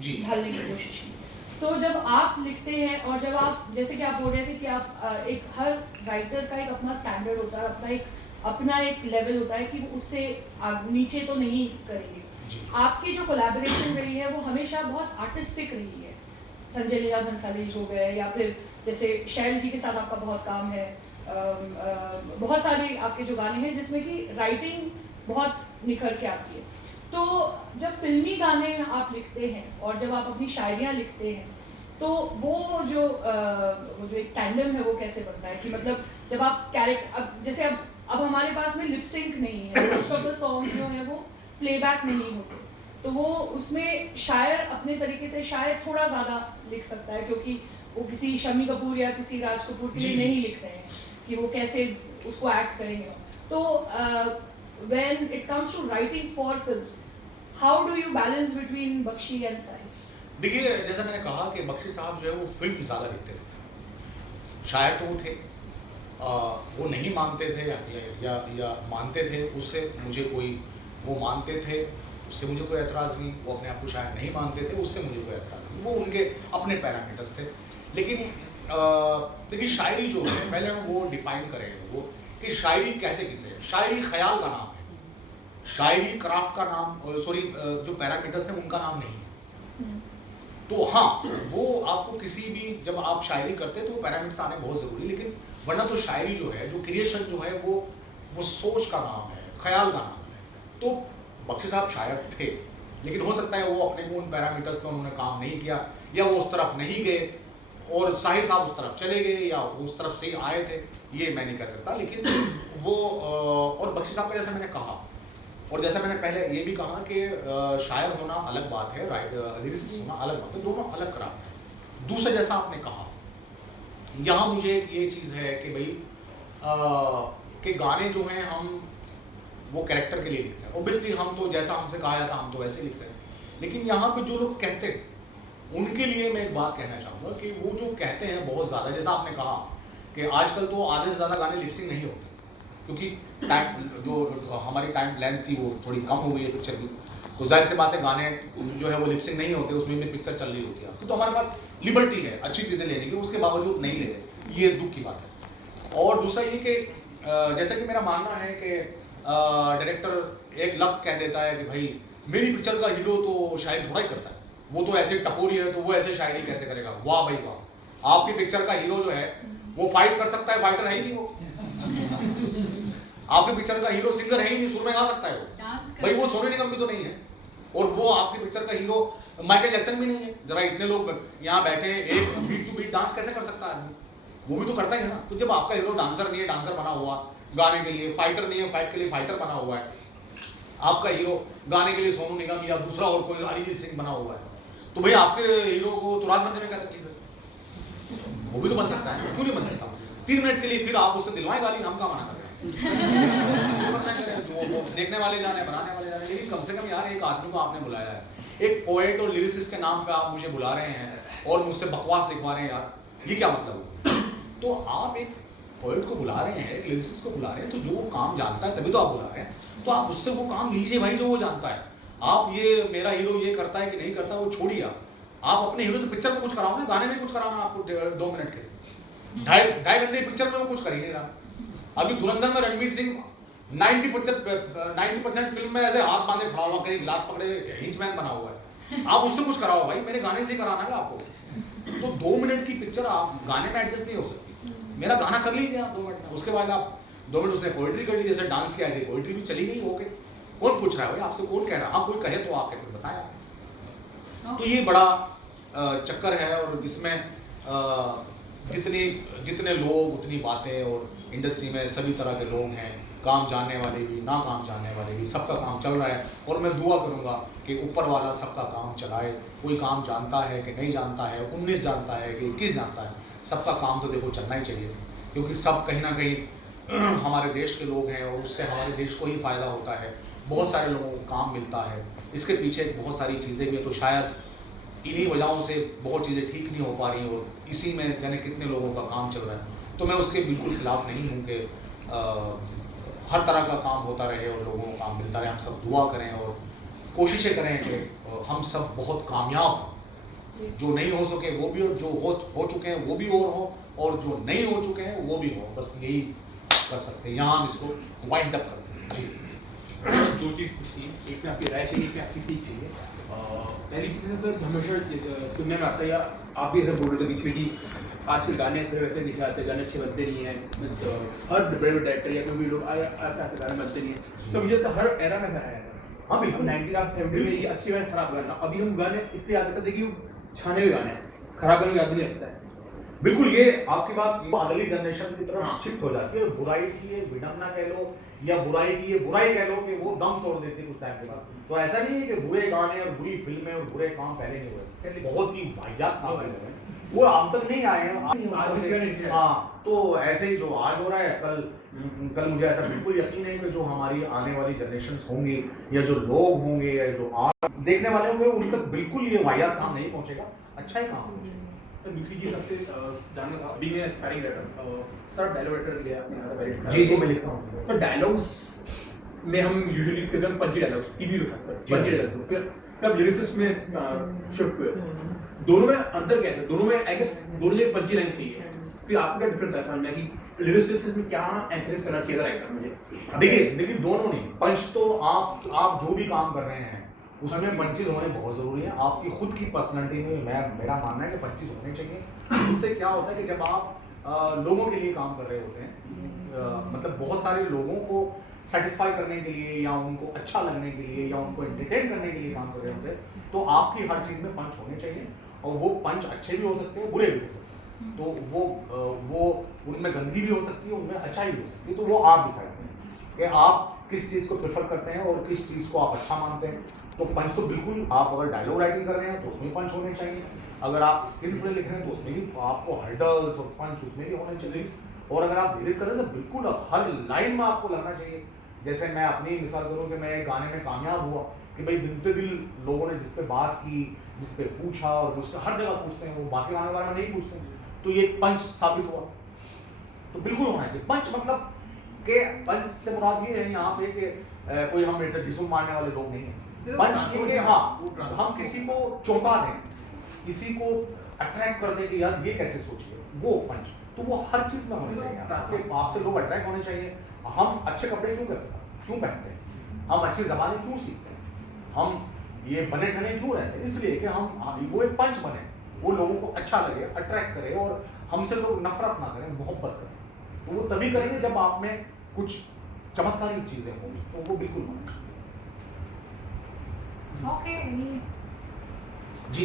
जी ढालने की कोशिश की। सो जब आप लिखते हैं और जब आप जैसे कि आप बोल रहे थे कि आप एक हर राइटर का एक अपना स्टैंडर्ड होता है, अपना एक लेवल होता है कि वो उससे नीचे तो नहीं करेंगे। जी आपकी जो कोलैबोरेशन रही है वो हमेशा बहुत आर्टिस्टिक रही है। संजय लीला भंसाली जी हो गए, या फिर जैसे शैल जी के साथ आपका बहुत काम है। बहुत सारे आपके जो गाने हैं जिसमें कि राइटिंग बहुत निखर के आती है। तो जब फिल्मी गाने आप लिखते हैं और जब आप अपनी शायरियाँ लिखते हैं, तो वो जो एक टैंडम है वो कैसे बनता है कि मतलब जब आप कैरेक्टर, अब जैसे अब हमारे पास में लिप सिंक नहीं है, मोस्ट ऑफ द सॉन्ग्स जो हैं वो प्लेबैक नहीं होते, तो वो उसमें शायर अपने तरीके से शायद थोड़ा ज़्यादा लिख सकता है, क्योंकि वो किसी शम्मी कपूर या किसी राज कपूर के लिए नहीं लिख रहे हैं कि वो कैसे उसको एक्ट करेंगे। तो when it comes to writing for films, how do you balance between Bakshi and Sahir? देखिए, जैसा मैंने कहा कि बख्शी साहब जो है वो फिल्म ज़्यादा लिखते थे। शायर तो वो थे, वो नहीं मानते थे या मानते थे, उससे मुझे कोई, वो मानते थे उससे मुझे कोई एतराज़ नहीं, वो अपने आप को शायर नहीं मानते थे उससे मुझे कोई एतराज़ नहीं, वो उनके अपने पैरामीटर्स थे। लेकिन देखिए, शायरी जो है, पहले हम वो डिफाइन करें वो कि शायरी कहते किसे हैं। शायरी ख्याल का नाम है, शायरी क्राफ्ट का नाम, सॉरी, जो पैरामीटर्स हैं उनका नाम नहीं है। तो हाँ, वो आपको किसी भी, जब आप शायरी करते हैं तो वो पैरामीटर्स आने बहुत ज़रूरी, लेकिन वरना तो शायरी जो है, जो क्रिएशन जो है, वो सोच का नाम है, ख्याल का नाम है। तो बख्शी साहब शायर थे, लेकिन हो सकता है वो अपने उन पैरामीटर्स पर उन्होंने काम नहीं किया, या वो उस तरफ नहीं गए और साहिर साहब उस तरफ चले गए, या उस तरफ से ही आए थे, ये मैं नहीं कह सकता। लेकिन वो और बख्शी साहब का, जैसा मैंने कहा और जैसा मैंने पहले ये भी कहा कि शायर होना अलग बात है, लिरिसिस्ट होना अलग बात है, दोनों अलग क्राफ्ट है। दूसरा, जैसा आपने कहा, यहाँ मुझे एक ये चीज़ है कि भाई कि गाने जो हैं हम वो कैरेक्टर के लिए लिखते हैं। ऑब्वियसली हम तो जैसा हमसे कहा जाता हम तो वैसे लिखते हैं, लेकिन यहाँ पे जो लोग कहते हैं उनके लिए मैं एक बात कहना चाहूँगा कि वो जो कहते हैं बहुत ज़्यादा, जैसा आपने कहा कि आजकल तो आधे से ज़्यादा गाने लिपसिंग नहीं होते, क्योंकि टाइम जो हमारी टाइम लेंथ थी वो थोड़ी कम हो गई है पिक्चर की, तो जाहिर सी बात है गाने जो है वो लिपसिंग नहीं होते, उसमें भी पिक्चर चल रही होती है, तो हमारे पास लिबर्टी है अच्छी चीज़ें लेने की, उसके बावजूद नहीं ले रहे, ये दुख की बात है। और दूसरा ये कि जैसा कि मेरा मानना है कि डायरेक्टर एक लफ्ज़ कह देता है कि भाई मेरी पिक्चर का हीरो तो शायरी थोड़ा ही करता है, वो तो ऐसे टपोरी है तो वो ऐसे शायरी कैसे करेगा। वाह भाई वाह, आपकी पिक्चर का हीरो जो है वो फाइट कर सकता है, फाइटर है ही नहीं वो। आपकी पिक्चर का हीरो सिंगर है ही नहीं, सुर में गा सकता है वो, भाई वो सोनू निगम भी तो नहीं है, और वो आपकी पिक्चर का हीरो माइकल जैक्सन भी नहीं है। जरा इतने लोग यहाँ बैठे हैं, एक बीट टू बीट डांस कैसे कर सकता है आदमी, वो भी तो करता है ना। तो जब आपका हीरो डांसर नहीं है, डांसर बना हुआ गाने के लिए, फाइटर नहीं है, फाइट के लिए फाइटर बना हुआ है, आपका हीरो गाने के लिए सोनू निगम या दूसरा और कोई अरिजीत सिंह बना हुआ है, तो भाई आपके हीरो को तुराज बनने में क्या तकलीफ है, वो भी तो बन सकता है, क्यों नहीं बन सकता। 3 मिनट के लिए फिर आप उससे दिलवाएं गाली, हम क्या मना कर रहे हैं। वो देखने वाले जाने, बनाने वाले जाने, लेकिन कम से कम यार एक आदमी को आपने बुलाया है, एक पोएट और लिरिसिस्ट के नाम पे आप मुझे बुला रहे हैं और मुझसे बकवास लिखवा रहे हैं, यार ये क्या मतलब। तो आप एक पोएट को बुला रहे हैं, एक लिरिसिस्ट को बुला रहे हैं, तो जो वो काम जानता है तभी तो आप बुला रहे हैं, तो आप उससे वो काम लीजिए भाई जो वो जानता है। आप ये मेरा हीरो ये करता है कि नहीं करता वो छोड़िए, आप अपने हीरो से पिक्चर में कुछ कराओ ना, गाने में कुछ कराना आपको 2 मिनट के, ढाई घंटे पिक्चर में वो कुछ कर ही नहीं रहा। अभी धुरंधर में रणवीर सिंह 90% फिल्म में ऐसे हाथ बांधे खड़ा हुआ, कहीं गिलास पकड़े हिंचमैन बना हुआ है, आप उससे कुछ कराओ भाई, मेरे गाने से कराना है आपको। तो 2 मिनट की पिक्चर आप गाने में एडजस्ट नहीं हो सकती, मेरा गाना कर लीजिए आप 2 मिनट में, उसके बाद आप 2 मिनट उसने पोइट्री कर ली, जैसे डांस किया, पोइट्री भी चली गई, ओके, कौन पूछ रहा है भाई आपसे, कौन कह रहा है, हाँ कोई कहे तो आप फिर बताएं। तो ये बड़ा चक्कर है, और इसमें जितने लोग उतनी बातें, और इंडस्ट्री में सभी तरह के लोग हैं, काम जानने वाले भी, ना काम जानने वाले भी, सबका काम चल रहा है, और मैं दुआ करूंगा कि ऊपर वाला सबका काम चलाए। कोई काम जानता है कि नहीं जानता है, 19 जानता है कि 21 जानता है, सबका काम तो देखो चलना ही चाहिए, क्योंकि सब कहीं ना कहीं हमारे देश के लोग हैं, और उससे हमारे देश को ही फ़ायदा होता है, बहुत सारे लोगों को काम मिलता है, इसके पीछे बहुत सारी चीज़ें भी हैं। तो शायद इन्हीं वजहों से बहुत चीज़ें ठीक नहीं हो पा रही, और इसी में जाने कितने लोगों का काम चल रहा है। तो मैं उसके बिल्कुल खिलाफ नहीं हूँ कि हर तरह का काम होता रहे और लोगों को काम मिलता रहे, हम सब दुआ करें और कोशिशें करें कि हम सब बहुत कामयाब हों। जी। जो नहीं हो सके वो भी, और जो हो चुके हैं वो भी और हो, और जो नहीं हो चुके हैं वो भी हो। बस यही कर सकते हैं, यहाँ हम इसको वाइंड अप करते हैं। जी। दो चीज़ पूछनी है, एक में आपकी राय चाहिए, एक में आपकी सीख चाहिए। पहली चीज़ है तो हमेशा सुनने में आता है, या आप भी ऐसा बोल रहे थे बीच में कि आजकल गाने थोड़े वैसे लिखे आते हैं, गाने अच्छे बनते नहीं हैं, हर बड़े बड़े डायरेक्टर या कोई भी लोग ऐसे ऐसे गाने बनते नहीं हैं। सो मुझे तो हर एरा में था है। हाँ बिल्कुल। 90 और 70 में ये अच्छे गाने खराब गाना, अभी हम गाने इसलिए याद करते हैं कि वो छाने हुए गाने हैं, खराब गाने याद नहीं रखता है। बिल्कुल, ये आपकी बात अगली जनरेशन की तरफ हाँ। शिफ्ट हो जाती है। बुराई की ये विडंबना कह लो या बुराई की ये बुराई कह लो कि वो दम तोड़ देती है कुछ टाइम के बाद। तो ऐसा नहीं है कि बुरे गाने और बुरी फिल्में और बुरे काम पहले नहीं हुए, बहुत ही वाहियात काम हुए हैं, वो हम तक नहीं आए हैं। आज भी नहीं है। हाँ, तो ऐसे ही जो आज हो रहा है, कल मुझे ऐसा बिल्कुल यकीन है कि जो हमारी आने वाली जनरेशंस होंगी या जो लोग होंगे या जो आज देखने वाले होंगे, उन तक बिल्कुल ये वाहियात काम नहीं पहुंचेगा, अच्छा ही काम पहुंचेगा। तो दूसरी चीज़ आपसे जानना था, अभी मैं स्पैरिंग राइटर सर डायलॉग राइटर गया आपने कहा था पहले। जी जी, मैं लिखता हूँ। तो डायलॉग्स में हम यूजुअली फिर हम पंची डायलॉग्स टीवी में खासकर पंची डायलॉग्स, फिर अब लिरिसिस्ट में शिफ्ट हुए, दोनों में अंतर क्या है? दोनों में आई गेस दोनों जगह पंची लाइन चाहिए, फिर आपका क्या डिफरेंस है समझ में कि लिरिसिस्ट में क्या एम्फेसिस करना चाहिए था राइटर मुझे? देखिए दोनों नहीं, पंच तो आप जो भी काम कर रहे हैं उसमें पंचेज होने बहुत जरूरी है। आपकी खुद की पर्सनालिटी में मेरा मानना है कि पंचेज होने चाहिए। उससे क्या होता है कि जब आप लोगों के लिए काम कर रहे होते हैं, मतलब बहुत सारे लोगों को सेटिस्फाई करने के लिए या उनको अच्छा लगने के लिए या उनको एंटरटेन करने के लिए काम कर रहे होते हैं, तो आपकी हर चीज़ में पंच होने चाहिए। और वो पंच अच्छे भी हो सकते हैं, बुरे भी हो सकते हैं। तो वो उनमें गंदगी भी हो सकती है, उनमें अच्छाई भी हो सकती है। तो वो आप डिसाइड करें कि आप किस चीज़ को प्रेफर करते हैं और किस चीज़ को आप अच्छा मानते हैं। तो पंच तो बिल्कुल, आप अगर डायलॉग राइटिंग कर रहे हैं तो उसमें पंच होने चाहिए, अगर आप स्क्रीन प्ले लिख रहे हैं तो उसमें भी आपको हर्डल्स और पंच उसमें भी होने चाहिए। और अगर आप रिलीज कर रहे हैं तो बिल्कुल हर लाइन में आपको लगना चाहिए। जैसे मैं अपनी मिसाल करूँ कि मैं एक गाने में कामयाब हुआ कि भाई बिनते दिल लोगों ने जिस पे बात की, जिस पे पूछा, और मुझसे हर जगह पूछते हैं, वो बाकी गाने वाले में नहीं पूछते, तो ये पंच साबित हुआ। तो बिल्कुल होना चाहिए पंच। मतलब कि पंच से मुराद ये है यहाँ पे कि कोई हम जिस्म मारने वाले लोग नहीं हैं। पंच क्योंकि हाँ, हम किसी को चौंका दें, किसी को अट्रैक्ट कर दें कि यार ये कैसे सोचिए, वो पंच। तो वो हर चीज़ में होना चाहिए। आपसे लोग अट्रैक्ट होने चाहिए। हम अच्छे कपड़े क्यों पहनते हैं, हम अच्छी ज़बानें क्यों सीखते हैं, हम ये बने ठने क्यों रहते हैं? इसलिए कि हम वो एक पंच बने, वो लोगों को अच्छा लगे, अट्रैक्ट करे, और हमसे लोग नफरत ना करें, मोहब्बत करें। तो वो तभी करेंगे जब आप में कुछ चमत्कारी चीज़ें होंगी, तो वो बिल्कुल होना चाहिए। Okay, any जी।